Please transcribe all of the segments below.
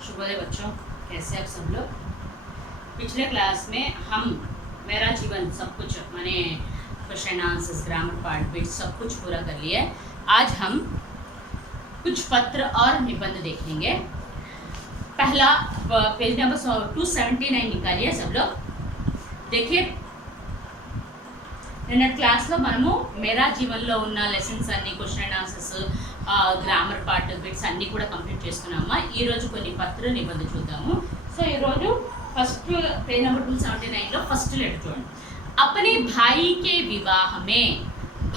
शुभोदय बच्चों, कैसे आप सब लोग। पिछले क्लास में हम मेरा जीवन सब कुछ माने question answers grammar part bit सब कुछ पूरा कर लिए। आज हम कुछ पत्र और निबंध देखेंगे। पहला पेज नंबर 279 निकालिए सब लोग। देखिए, నిన్న క్లాస్లో మనము మేరా జీవన్లో ఉన్న లెసన్స్ అన్ని question answers grammar part bits అన్నీ కూడా కంప్లీట్ చేసుకున్నామా। ఈరోజు కొన్ని పత్ర నిబంధన చూద్దాము। సో ఈరోజు ఫస్ట్ పేజ్ నెంబర్ 279లో ఫస్ట్ లెటర్ చూడండి। अपने भाई के विवाह में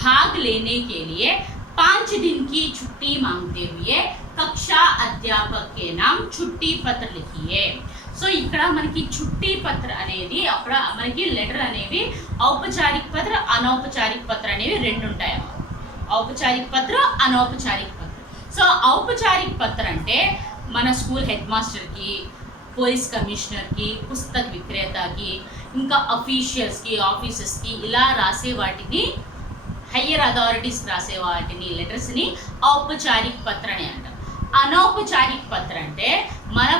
भाग लेने के लिए 5 दिन की छुट्टी मांगते हुए कक्षा अध्यापक के नाम छुट्टी पत्र लिखिए। సో ఇక్కడ మనకి చుట్టి పత్ర అనేది అక్కడ మనకి లెటర్ అనేవి ఔపచారిక పత్ర అనౌపచారిక పత్ర అనేవి రెండు ఉంటాయి। ఔపచారిక పత్ర అనౌపచారిక పత్ర। సో ఔపచారిక పత్ర అంటే మన స్కూల్ హెడ్ మాస్టర్కి, పోలీస్ కమిషనర్కి, పుస్తక విక్రేతకి, ఇంకా అఫీషియల్స్కి, ఆఫీసర్స్కి ఇలా రాసే వాటిని, హయ్యర్ అథారిటీస్ రాసే వాటిని లెటర్స్ని ఔపచారిక పత్ర అని అంటారు। అనౌపచారిక పత్ర అంటే మన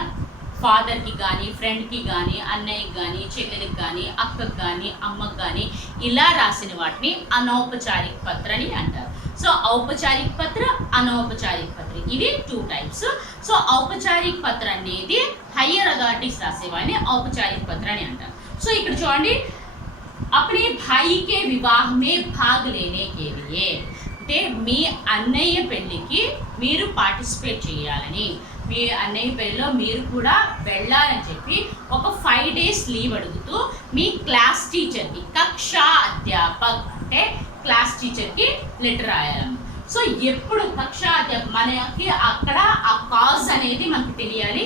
ఫాదర్కి కానీ, ఫ్రెండ్కి కానీ, అన్నయ్యకి కానీ, చెల్లెలికి కానీ, అక్కకి కానీ, అమ్మకి కానీ ఇలా రాసిన వాటిని అనౌపచారిక పత్ర అని అంటారు। సో ఔపచారిక పత్ర, అనౌపచారిక పత్ర ఇవి 2 టైప్స్। సో ఔపచారిక పత్ర అనేది హయ్యర్ అథారిటీస్ రాసేవాడిని ఔపచారిక పత్ర అని అంటారు। సో ఇక్కడ చూడండి, अपने भाई के विवाह में भाग लेने के लिए అంటే మీ అన్నయ్య పెళ్ళికి మీరు పార్టిసిపేట్ చేయాలని, మీ అన్నయ్య పెళ్ళిలో మీరు కూడా వెళ్ళాలని చెప్పి ఒక 5 days లీవ్ అడుగుతూ మీ క్లాస్ టీచర్కి, కక్షా అధ్యాపక్ అంటే క్లాస్ టీచర్కి లెటర్ రాయాలమ్మ। సో ఎప్పుడు కక్షా అధ్యాపక్ మనకి అక్కడ ఆ కాజ్ అనేది మనకు తెలియాలి,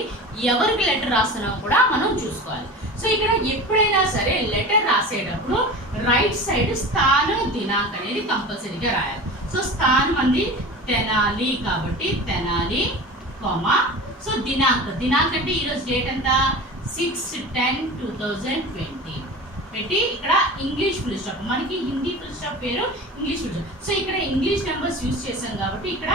ఎవరికి లెటర్ రాస్తున్నామో కూడా మనం చూసుకోవాలి। సో ఇక్కడ ఎప్పుడైనా సరే లెటర్ రాసేటప్పుడు రైట్ సైడ్ స్థాన దినాంక్ అనేది కంపల్సరీగా రాయాలి। సో స్థానం అంది తెనాలి కాబట్టి తెనాలి కామా, సో దినాంక్ అంటే ఈరోజు డేట్ ఎంత 6/10/2020 పెట్టి ఇక్కడ ఇంగ్లీష్ ఫుల్ స్టాప్, మనకి హిందీ ఫుల్ స్టాప్ పేరు ఇంగ్లీష్ ఫుల్ స్టాప్। సో ఇక్కడ ఇంగ్లీష్ నెంబర్స్ యూజ్ చేస్తాం కాబట్టి ఇక్కడ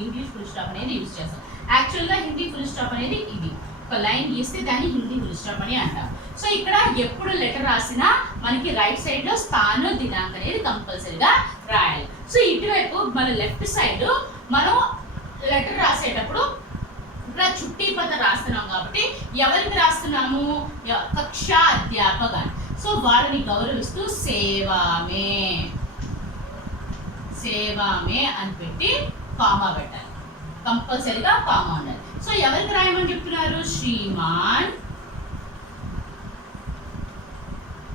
ఇంగ్లీష్ ఫుల్ స్టాప్ అనేది యూజ్ చేస్తాం। యాక్చువల్గా హిందీ ఫుల్ స్టాప్ అనేది ఇది, ఒక లైన్ గీస్తే దాన్ని హిందీ ఫుల్ స్టాప్ అని అంటాం। సో ఇక్కడ ఎప్పుడు లెటర్ రాసినా మనకి రైట్ సైడ్ లో స్థానం దినాంక్ అనేది కంపల్సరీగా రాయాలి। సో ఇటువైపు మన లెఫ్ట్ సైడ్ మనం లెటర్ రాసేటప్పుడు ఇక్కడ చుట్టి పత్ర రాస్తున్నాం కాబట్టి ఎవరికి రాస్తున్నాము, కక్షా అధ్యాపక, సో వాళ్ళని గౌరవిస్తూ సేవామే అని పెట్టి కామా పెట్టాలి, కంపల్సరీగా కామా ఉండాలి। సో ఎవరికి రాయమని చెప్తున్నారు, శ్రీమాన్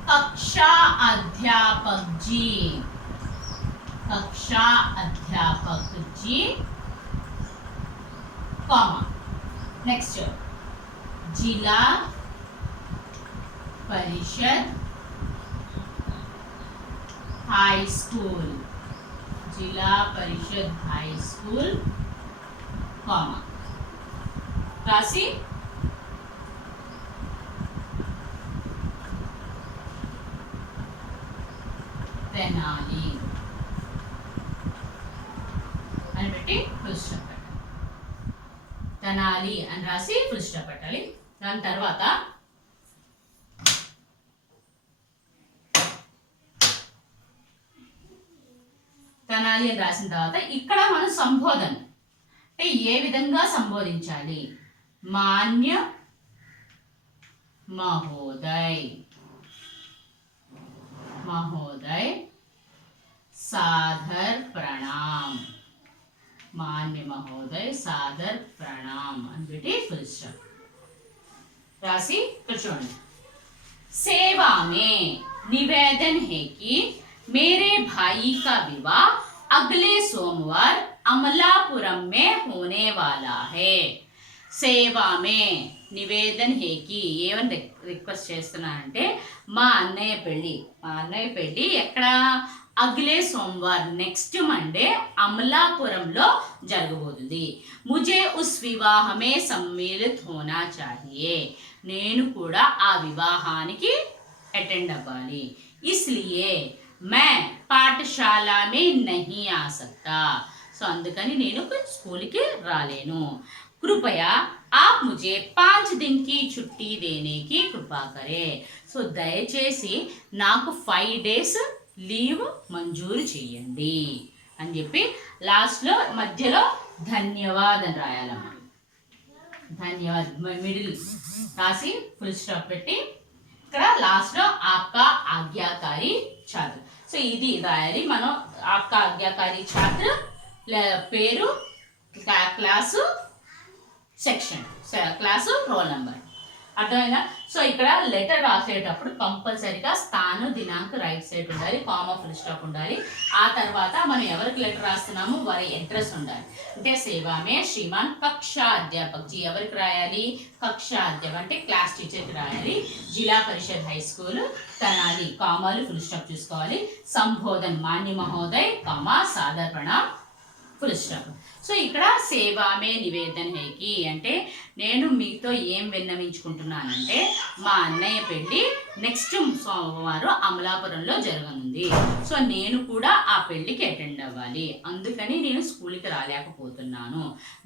कक्षा अध्यापक जी कॉमा, नेक्स्ट जिला परिषद हाई स्कूल, जिला परिषद हाई स्कूल कॉमा राशि తెనాలి అని పెట్టి ఫుల్ స్టాప్ పెట్టాలి, తెనాలి అని రాసి ఫుల్ స్టాప్ పెట్టాలి। దాని తర్వాత తెనాలి అని రాసిన తర్వాత ఇక్కడ మనం సంబోధన అంటే ఏ విధంగా సంబోధించాలి, మాన్య మహోదయ్, सादर प्रणाम, मान्य महोदय सादर प्रणाम అని పెట్టి ఫుల్ స్టాప్ राशि प्रचुरण। सेवा में निवेदन है कि मेरे भाई का विवाह अगले सोमवार अमलापुरम में होने वाला है। సేవా మే నివేదన్ హేకి ఏమని రిక్వెస్ట్ చేస్తున్నానంటే మా అన్నయ్య పెళ్ళి ఎక్కడ, అగ్లే సోమవార్ నెక్స్ట్ మండే అమలాపురంలో జరగబోతుంది। ముజే ఉస్ వివాహమే సమ్మిలిత్ హోనా చాహియే, నేను కూడా ఆ వివాహానికి అటెండ్ అవ్వాలి। ఇస్లియే मैं పాఠశాల మే నహీ ఆ సక్తా, సో అందుకని నేను స్కూల్కి రాలేను। कृपया आप मुझे 5 दिन की छुट्टी देने की कृपा करें. సో దయచేసి నాకు 5 days లీవ్ మంజూరు చేయండి అని చెప్పి లాస్ట్లో మధ్యలో ధన్యవాద్ అని రాయాలన్నమాట. ధన్యవాద్ మిడిల్ రాసి ఫుల్ స్టాప్ పెట్టి ఇక్కడ లాస్ట్లో ఆప్కా ఆజ్ఞాకారి ఛాత్ర. సో ఇది రాయాలి మనం. ఆప్కా ఆజ్ఞాకారి ఛాత్ర పేరు, class, section, class, roll number. అర్థమైందా? సో ఇక్కడ లెటర్ రాసేటప్పుడు కంపల్సరీగా స్థాను దినాంక్ రైట్ సైడ్ ఉండాలి, కామా ఫుల్ స్టాప్ ఉండాలి. ఆ తర్వాత మనం ఎవరికి లెటర్ రాస్తున్నామో వారి అడ్రస్ ఉండాలి. అంటే సేవామే శ్రీమాన్ కక్షా అధ్యాపక్ జీ ఎవరికి రాయాలి? కక్షా అధ్యాపక్ అంటే క్లాస్ టీచర్కి రాయాలి. జిల్లా పరిషత్ హై స్కూల్ తెనాలి, కామాలు ఫుల్ స్టాప్ చూసుకోవాలి. సంబోధన్ మాన్య మహోదయ్ కామా సాదర్ ప్రణామ్ ఫుల్ స్టాప్. సో ఇక్కడ సేవామే నివేదన్ హేకి అంటే నేను మీతో ఏం విన్నవించుకుంటున్నానంటే మా అన్నయ్య పెళ్ళి నెక్స్ట్ సోమవారం అమలాపురంలో జరగనుంది. సో నేను కూడా ఆ పెళ్ళికి అటెండ్ అవ్వాలి, అందుకని నేను స్కూల్కి రాలేకపోతున్నాను.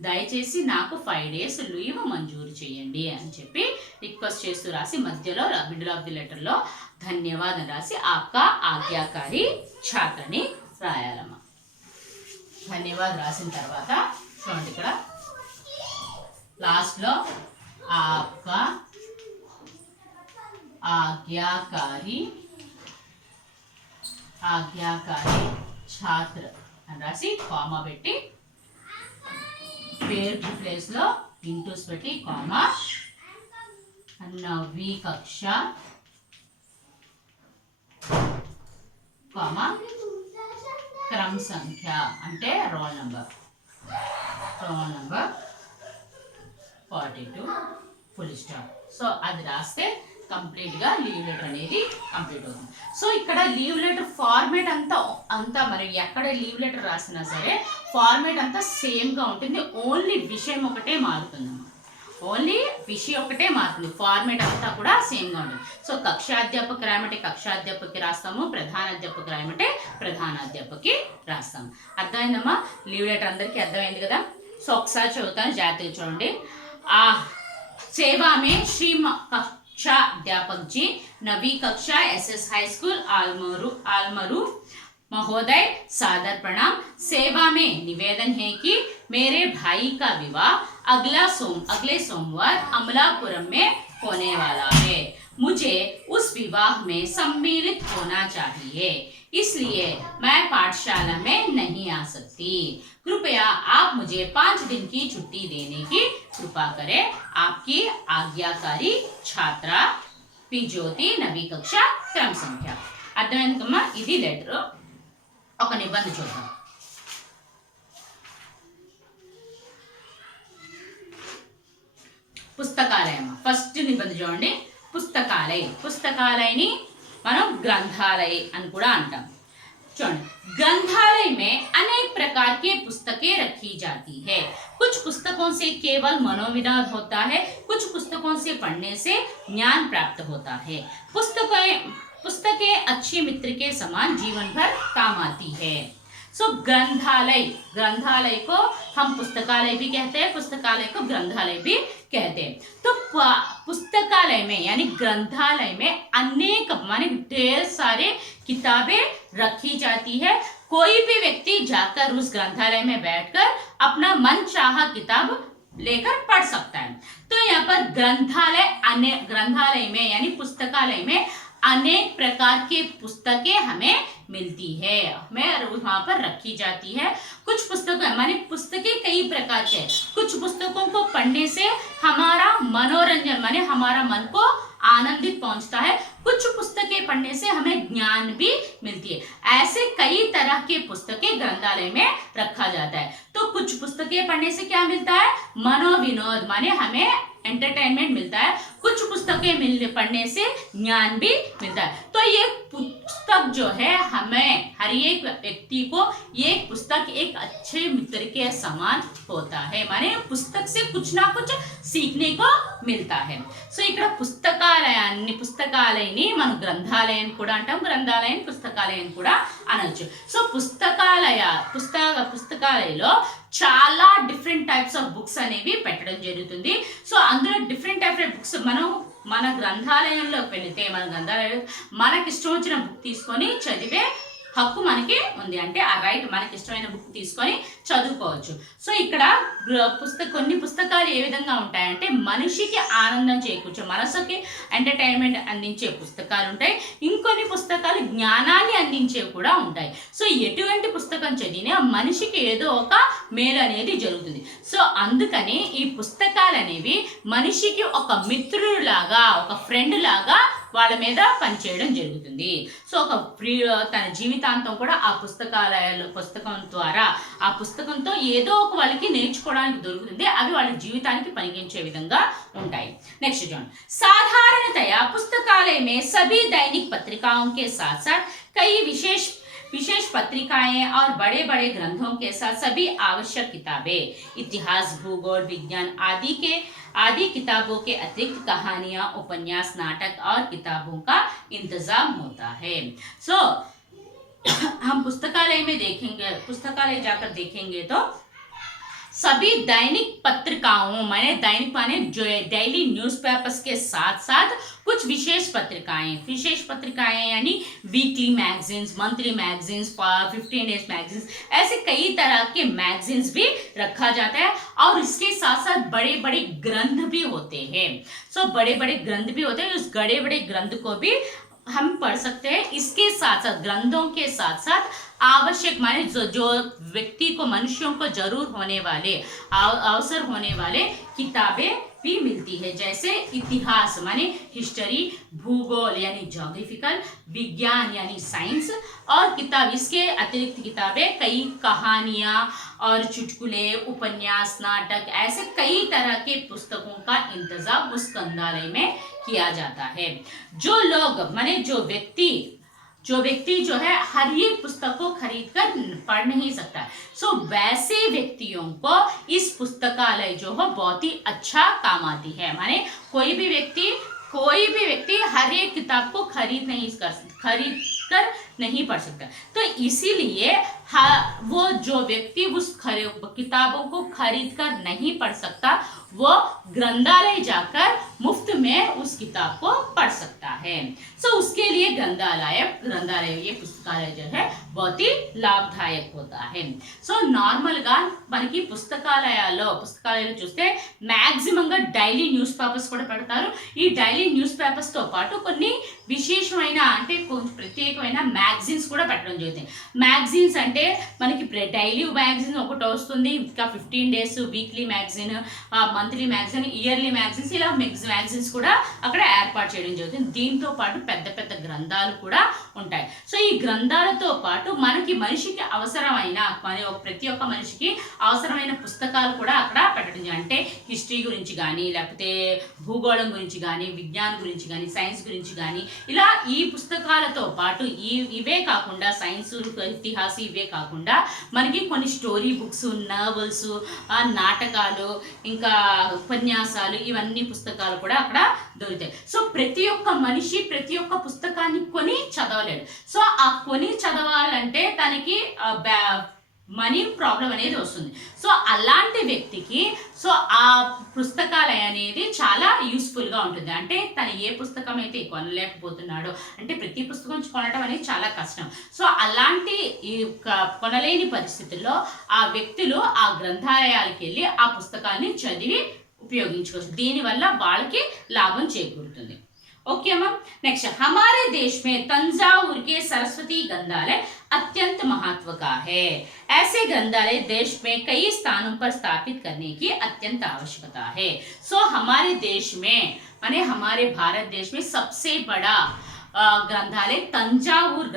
దయచేసి నాకు 5 days లీవ్ మంజూరు చేయండి అని చెప్పి రిక్వెస్ట్ చేస్తూ రాసి మధ్యలో మిడిల్ ఆఫ్ ది లెటర్లో ధన్యవాదం రాసి ఆప్కా ఆజ్ఞాకారి ఛాత్రని రాయాలమ్మా. ధన్యవాద్ రాసిన తర్వాత చూడండి ఇక్కడ లాస్ట్లో ఆప్కా ఆజ్ఞాకారి ఛాత్ర అని రాసి కామా పెట్టి పేరు ప్లేస్లో ఇంటూస్ పెట్టి కామా 9वी कक्षा కామా క్రమ సంఖ్య అంటే roll number 42 full stop. So అది రాస్తే కంప్లీట్గా లీవ్ లెటర్ అనేది కంప్లీట్ అవుతుంది. సో ఇక్కడ లీవ్ లెటర్ ఫార్మేట్ అంతా మరి ఎక్కడ లీవ్ లెటర్ రాసినా సరే ఫార్మేట్ అంతా సేమ్గా ఉంటుంది. ఓన్లీ విషయం ఒకటే మారుతుందమ్మా, ఓన్లీ విషయం ఒకటే మారుతుంది. ఫార్మేట్ అంతా కూడా సేమ్గా ఉంటుంది. సో కక్షాధ్యాపక రాయమంటే కక్షాధ్యాపకి రాస్తాము, ప్రధానాధ్యాపక రాయమంటే ప్రధానాధ్యాపకి రాస్తాము. అర్థమైందమ్మా? లీవ్ లెటర్ అందరికీ అర్థమైంది కదా? సో ఒకసారి చదువుతాను, జాగ్రత్తగా చూడండి. सेवा में श्री कक्षा अध्यापक जी 9वीं कक्षा SS हाई स्कूल आलमरू महोदय सादर प्रणाम. सेवा में निवेदन है कि मेरे भाई का विवाह अगले सोमवार अमलापुरम में होने वाला है. मुझे उस विवाह में सम्मिलित होना चाहिए, इसलिए मैं पाठशाला में नहीं आ सकती. कृपया आप मुझे 5 दिन की छुट्टी देने की कृपा करें. आपकी आज्ञाकारी छात्रा पी ज्योति 9वीं कक्षा क्रम संख्या. అర్థమైందమ్మా? ఇది లెటర్. ఒక నిబంధన చూద్దాం. పుస్తకాలయం ఫస్ట్ నిబంధన చూడండి. పుస్తకాలయని మనం ग्रंथालय అని కూడా అంటాం. ग्रंथालय में अनेक प्रकार के पुस्तकें रखी जाती है. कुछ पुस्तकों से केवल मनोविनोद होता है, कुछ पुस्तकों से पढ़ने से ज्ञान प्राप्त होता है. पुस्तकें अच्छे मित्र के समान जीवन भर काम आती है. सो ग्रंथालय को हम पुस्तकालय भी कहते हैं, पुस्तकालय को ग्रंथालय भी कहते हैं. तो पुस्तकालय में यानी ग्रंथालय में अनेक माने ढेर सारे किताबें रखी जाती है. कोई भी व्यक्ति जाकर उस ग्रंथालय में बैठकर अपना मनचाहा किताब लेकर पढ़ सकता है. तो यहाँ पर ग्रंथालय में यानी पुस्तकालय में अनेक प्रकार की पुस्तकें हमें मिलती है, हमें वहाँ पर रखी जाती है. कुछ पुस्तकें माने पुस्तकें कई प्रकार के, कुछ पुस्तकों को पढ़ने से हमारा मनोरंजन माने हमारा मन को आनंदित पहुंचता है, कुछ पुस्तकें पढ़ने से हमें ज्ञान भी मिलती है. ऐसे कई तरह के पुस्तकें ग्रंथालय में रखा जाता है. तो कुछ पुस्तकें पढ़ने से क्या मिलता है? मनोविनोद माने हमें एंटरटेनमेंट मिलता है, कुछ पुस्तकें पढ़ने से ज्ञान भी मिलता है. तो ये पुस्तक जो है हमें हर एक व्यक्ति को ये पुस्तक एक अच्छे मित्र के समान होता है, माने पुस्तक से कुछ ना कुछ सीखने को मिलता है. సో ఇక్కడ పుస్తకాలయాన్ని మనం గ్రంథాలయం కూడా అంటాం, గ్రంథాలయం పుస్తకాలయం కూడా అనొచ్చు. సో పుస్తకాలయంలో చాలా డిఫరెంట్ టైప్స్ ఆఫ్ బుక్స్ అనేవి పెట్టడం జరుగుతుంది. సో అందులో డిఫరెంట్ టైప్ ఆఫ్ బుక్స్ మనం మన గ్రంథాలయంలోకి వెళితే మన గ్రంథాలయంలో మనకి ఇష్టం వచ్చిన బుక్ తీసుకొని చదివే హక్కు మనకి ఉంది. అంటే ఆ రైట్, మనకి ఇష్టమైన బుక్ తీసుకొని చదువుకోవచ్చు. సో ఇక్కడ కొన్ని పుస్తకాలు ఏ విధంగా ఉంటాయంటే మనిషికి ఆనందం చేకూర్చే, మనసుకి ఎంటర్టైన్మెంట్ అందించే పుస్తకాలు ఉంటాయి. ఇంకొన్ని పుస్తకాలు జ్ఞానాన్ని అందించేవి కూడా ఉంటాయి. సో ఎటువంటి పుస్తకం చదివినా మనిషికి ఏదో ఒక మేలు అనేది జరుగుతుంది. సో అందుకని ఈ పుస్తకాలు అనేవి మనిషికి ఒక మిత్రులాగా, ఒక ఫ్రెండ్ లాగా వాళ్ళ మీద పనిచేయడం జరుగుతుంది. సో ఒక తన జీవితాంతం కూడా ఆ పుస్తకం ద్వారా, ఆ పుస్తకంతో ఏదో ఒక వాళ్ళకి నేర్చుకోవడానికి దొరుకుతుంది. అవి వాళ్ళ జీవితానికి పనికించే విధంగా ఉంటాయి. నెక్స్ట్ చూడండి, साधारणतया पुस्तकालय में सभी दैनिक पत्रिकाओं के साथ साथ कई विशेष पत्रिकाएं और बड़े बड़े ग्रंथों के साथ सभी आवश्यक किताबें, इतिहास, भूगोल, विज्ञान आदि किताबों के अतिरिक्त कहानियां, उपन्यास, नाटक और किताबों का इंतजाम होता है. सो हम पुस्तकालय में देखेंगे, पुस्तकालय जाकर देखेंगे तो सभी दैनिक पत्रिकाओं, माने दैनिक माने जो डेली न्यूज़पेपर्स के साथ साथ कुछ विशेष पत्रिकाएं यानी weekly magazines, monthly magazines, 15 days magazines, ऐसे कई तरह के मैगजीन्स भी रखा जाता है. और इसके साथ साथ बड़े बड़े ग्रंथ भी होते हैं. सो बड़े बड़े ग्रंथ भी होते हैं. उस बड़े बड़े ग्रंथ को भी हम पढ़ सकते हैं. इसके साथ साथ ग्रंथों के साथ साथ आवश्यक माने जो व्यक्ति को, मनुष्यों को जरूर होने वाले, अवसर होने वाले किताबें भी मिलती है. जैसे इतिहास माने हिस्ट्री, भूगोल यानी ज्योग्राफिकल, विज्ञान यानी साइंस, और किताब इसके अतिरिक्त किताबें कई कहानियाँ और चुटकुले, उपन्यास, नाटक, ऐसे कई तरह के पुस्तकों का इंतजाम उस ग्रंथालय में किया जाता है. जो लोग माने जो व्यक्ति जो है हर एक पुस्तक को खरीद कर पढ़ नहीं सकता. सो वैसे व्यक्तियों को इस पुस्तकालय जो है बहुत ही अच्छा काम आती है. माने कोई भी व्यक्ति हर एक किताब को खरीद कर नहीं पढ़ सकता. तो इसीलिए वो जो व्यक्ति उस किताबों को खरीद कर नहीं पढ़ सकता, वो ग्रंथालय जाकर मुफ्त में उस किताब को पढ़ सकता है. सो उसके लिए ग्रंथालय ये पुस्तकालय जो है बहुत ही लाभदायक होता है. సో నార్మల్గా మనకి పుస్తకాలయాల్లో చూస్తే మ్యాక్సిమంగా డైలీ న్యూస్ పేపర్స్ కూడా పెడతారు. ఈ డైలీ న్యూస్ పేపర్స్తో పాటు కొన్ని విశేషమైన, అంటే కొంచెం ప్రత్యేకమైన మ్యాగజైన్స్ కూడా పెట్టడం జరుగుతుంది. మ్యాగజైన్స్ అంటే మనకి డైలీ మ్యాగజైన్ ఒకటి వస్తుంది, ఇంకా 15 days weekly magazine, monthly magazine, yearly magazines, ఇలా మ్యాగజైన్స్ కూడా అక్కడ ఏర్పాటు చేయడం జరుగుతుంది. దీంతో పాటు పెద్ద పెద్ద గ్రంథాలు కూడా ఉంటాయి. సో ఈ గ్రంథాలతో పాటు మనిషికి అవసరమైన ప్రతి ఒక్క మనిషికి అవసరమైన పుస్తకాలు కూడా అక్కడ పెట్టడం. అంటే హిస్టరీ గురించి కానీ, లేకపోతే భూగోళం గురించి కానీ, విజ్ఞానం గురించి కానీ, సైన్స్ గురించి కానీ, ఇలా ఈ పుస్తకాలతో పాటు ఇవే కాకుండా సైన్స్, ఇతిహాస్ ఇవే కాకుండా మనకి కొన్ని స్టోరీ బుక్స్, నావెల్స్, నాటకాలు, ఇంకా ఉపన్యాసాలు, ఇవన్నీ పుస్తకాలు కూడా అక్కడ దొరుకుతాయి. సో ప్రతి ఒక్క మనిషి ప్రతి ఒక్క పుస్తకాన్ని కొని చదవలేడు. సో ఆ కొని చదవాలంటే తనకి మనీ ప్రాబ్లం అనేది వస్తుంది. సో అలాంటి వ్యక్తికి ఆ పుస్తకాలయ అనేది చాలా యూస్ఫుల్గా ఉంటుంది. అంటే తను ఏ పుస్తకం అయితే కొనలేకపోతున్నాడో, అంటే ప్రతి పుస్తకం కొనడం అనేది చాలా కష్టం. సో అలాంటి కొనలేని పరిస్థితుల్లో ఆ వ్యక్తులు ఆ గ్రంథాలయాలకు వెళ్ళి ఆ పుస్తకాన్ని చదివి ఉపయోగించుకోవచ్చు. దీనివల్ల వాళ్ళకి లాభం చేకూరుతుంది. Okay ma'am. नेक्स्ट, हमारे देश में तंजावुर के सरस्वती ग्रंथालय अत्यंत महत्व का है. ऐसे ग्रंथालय देश में कई स्थानों पर स्थापित करने की अत्यंत आवश्यकता है. सो हमारे देश में माने हमारे भारत देश में सबसे बड़ा ग्रंथालय तंजावुर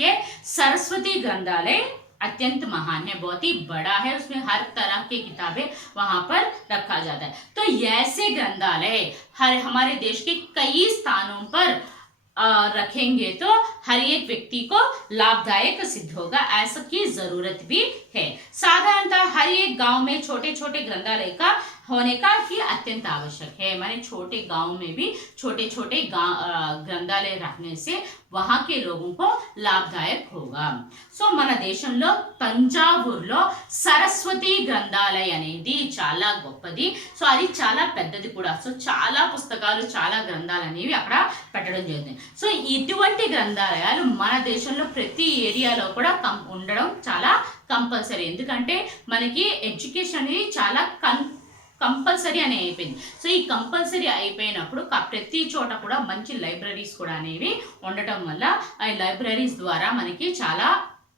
के सरस्वती ग्रंथालय अत्यंत महान है, बहुत ही बड़ा है. उसमें हर तरह की किताबें वहां पर रखा जाता है. तो ऐसे ग्रंथालय हमारे देश के कई स्थानों पर रखेंगे तो हर एक व्यक्ति को लाभदायक सिद्ध होगा. ऐसा की जरूरत भी है. साधारणतः हर एक गांव में छोटे छोटे ग्रंथालय का होने का ही अत्यंत आवश्यक है। माने छोटे गांव में भी छोटे छोटे గ్రంథాలయ रखने से वहां के लोगों को लाभदायक होगा। సో మన దేశంలో తంజావూరులో సరస్వతి గ్రంథాలయ అనేది చాలా గొప్పది। సో అది చాలా పెద్దది కూడా। సో చాలా పుస్తకాలు చాలా గ్రంథాలు అనేవి అక్కడ పెట్టడం జరిగింది। సో ఇటువంటి గ్రంథాలయాలు మన దేశంలో ప్రతి ఏరియాలో కూడా ఉండడం చాలా కంపల్సరీ। ఎందుకంటే మనకి ఎడ్యుకేషన్ అనేది చాలా కంపల్సరీ అని అయిపోయింది। సో ఈ కంపల్సరీ అయిపోయినప్పుడు ప్రతి చోట కూడా మంచి లైబ్రరీస్ కూడా అనేవి ఉండటం వల్ల ఆ లైబ్రరీస్ ద్వారా మనకి చాలా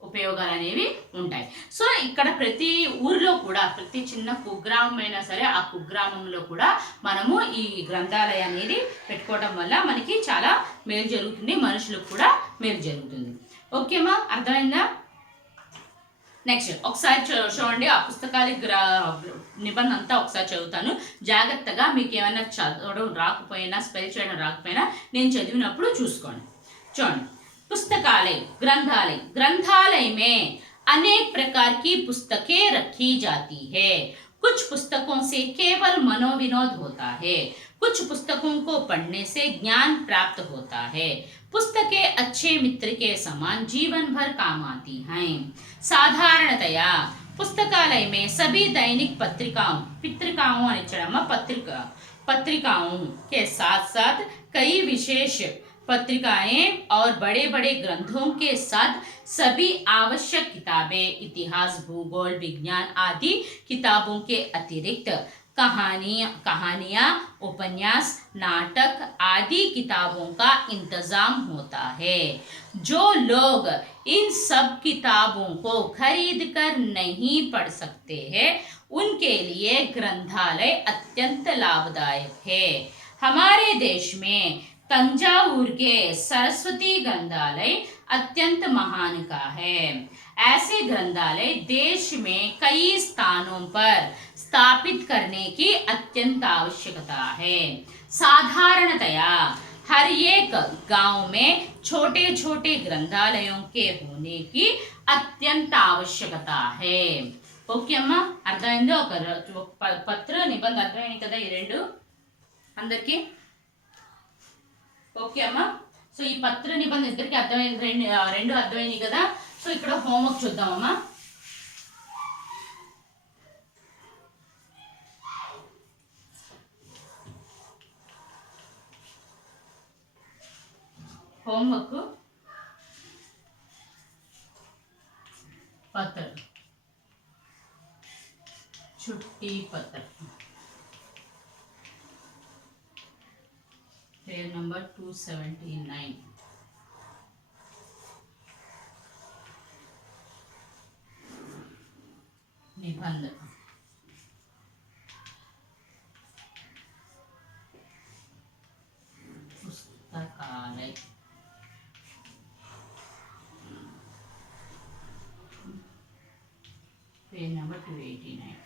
ఉపయోగాలు అనేవి ఉంటాయి। సో ఇక్కడ ప్రతి ఊర్లో కూడా ప్రతి చిన్న కుగ్రామం అయినా సరే ఆ కుగ్రామంలో కూడా మనము ఈ గ్రంథాలయం అనేది పెట్టుకోవడం వల్ల మనకి చాలా మేలు జరుగుతుంది, మనుషులకు కూడా మేలు జరుగుతుంది। ఓకేమా, అర్థమైందా? నెక్స్ట్ ఒకసారి చూడండి, ఆ పుస్తకాల నిబంధన అంతా ఒకసారి చదువుతాను జాగ్రత్తగా। మీకు ఏమైనా చదవడం రాకపోయినా స్పెల్ చేయడం రాకపోయినా నేను చదివినప్పుడు చూసుకోండి। చూడండి, पुस्तकालय ग्रंथालय, ग्रंथालय में अनेक प्रकार की पुस्तकें रखी जाती है। कुछ पुस्तकों से केवल मनोविनोद होता है, कुछ पुस्तकों को पढ़ने से ज्ञान प्राप्त होता है। पुस्तकें अच्छे मित्र के समान जीवन भर काम आती हैं। साधारणतया पुस्तकालय में सभी दैनिक पत्रिकाओं के साथ साथ कई विशेष पत्रिकाएं और बड़े बड़े ग्रंथों के साथ सभी आवश्यक किताबें, इतिहास, भूगोल, विज्ञान आदि किताबों के अतिरिक्त कहानियाँ, उपन्यास, नाटक आदि किताबों का इंतजाम होता है। जो लोग इन सब किताबों को खरीद कर नहीं पढ़ सकते हैं उनके लिए ग्रंथालय अत्यंत लाभदायक है। हमारे देश में तंजावुर के सरस्वती ग्रंथालय अत्यंत महान का है। ऐसे ग्रंथालय देश में कई स्थानों पर स्थापित करने की अत्यंत आवश्यकता है। साधारणतया हर एक गांव में छोटे छोटे ग्रंथालयों के होने की अत्यंत आवश्यकता है। ఓకే అమ్మా, అర్థమైందో? ఒక పత్ర నిబంధన అర్థమైంది కదా ఈ రెండు అందరికీ? ఓకే అమ్మా, సో ఈ పత్ర నిబంధన ఇద్దరికి అర్థమైంది, రెండు అర్థమైంది కదా? సో ఇక్కడ హోంవర్క్ చూద్దామమ్మా। होमवर्क पत्र छुट्टी पत्र पेज नंबर 279 निबंध पुस्तकालय पेज नंबर 289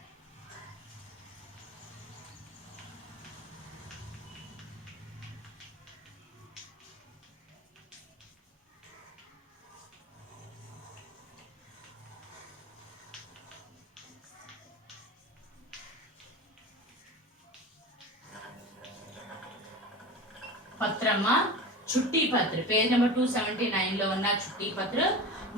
పత్రమా చుట్టి పత్ర పేజ్ నెంబర్ 279 లో ఉన్న చుట్టి పత్ర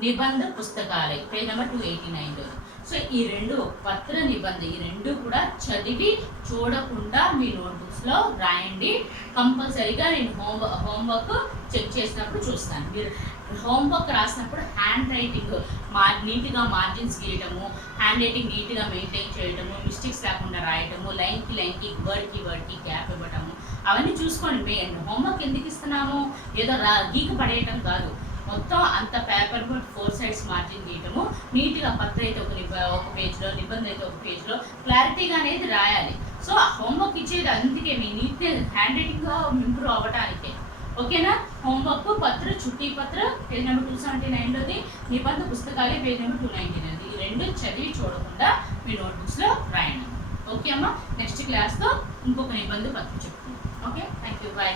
నిబంధ పుస్తకాలయ పేజ్ నెంబర్ 289 లో। సో ఈ రెండు పత్ర నిబంధ ఈ రెండు కూడా చదివి చూడకుండా మీ నోట్బుక్స్ లో రాయండి। కంపల్సరీగా నేను హోంవర్క్ చెక్ చేసినప్పుడు చూస్తాను। మీరు హోంవర్క్ రాసినప్పుడు హ్యాండ్ రైటింగ్ నీట్గా మార్జిన్స్ గీయటము, హ్యాండ్ రైటింగ్ నీట్గా మెయింటైన్ చేయటము, మిస్టేక్స్ లేకుండా రాయటము, లైన్కి వర్డ్కి గ్యాప్ ఇవ్వటము అవన్నీ చూసుకోండి। మేము హోంవర్క్ ఎందుకు ఇస్తున్నాము, ఏదో గీక పడేయటం కాదు, మొత్తం అంత పేపర్ 4 సైడ్స్ మార్జిన్ గీయటము, నీట్గా పత్ర అయితే ఒక పేజ్లో, నిబంధన అయితే ఒక పేజ్లో క్లారిటీగా అనేది రాయాలి। సో ఆ హోంవర్క్ ఇచ్చేది అందుకే మీ నీట్గా హ్యాండ్ రైటింగ్గా ఇంప్రూవ్ అవ్వడానికే। ఓకేనా? హోంవర్క్ పత్ర చుట్టి పత్ర పేజ్ నెంబర్ 279లోది, నిబంధ పుస్తకాలే పేజ్ నెంబర్ 299 ఈ రెండు చదివి చూడకుండా మీ నోట్బుక్స్లో రాయండి। ఓకే అమ్మా, నెక్స్ట్ క్లాస్తో ఇంకొక నిబంధ పత్ర చెప్తాను। Okay, thank you, bye.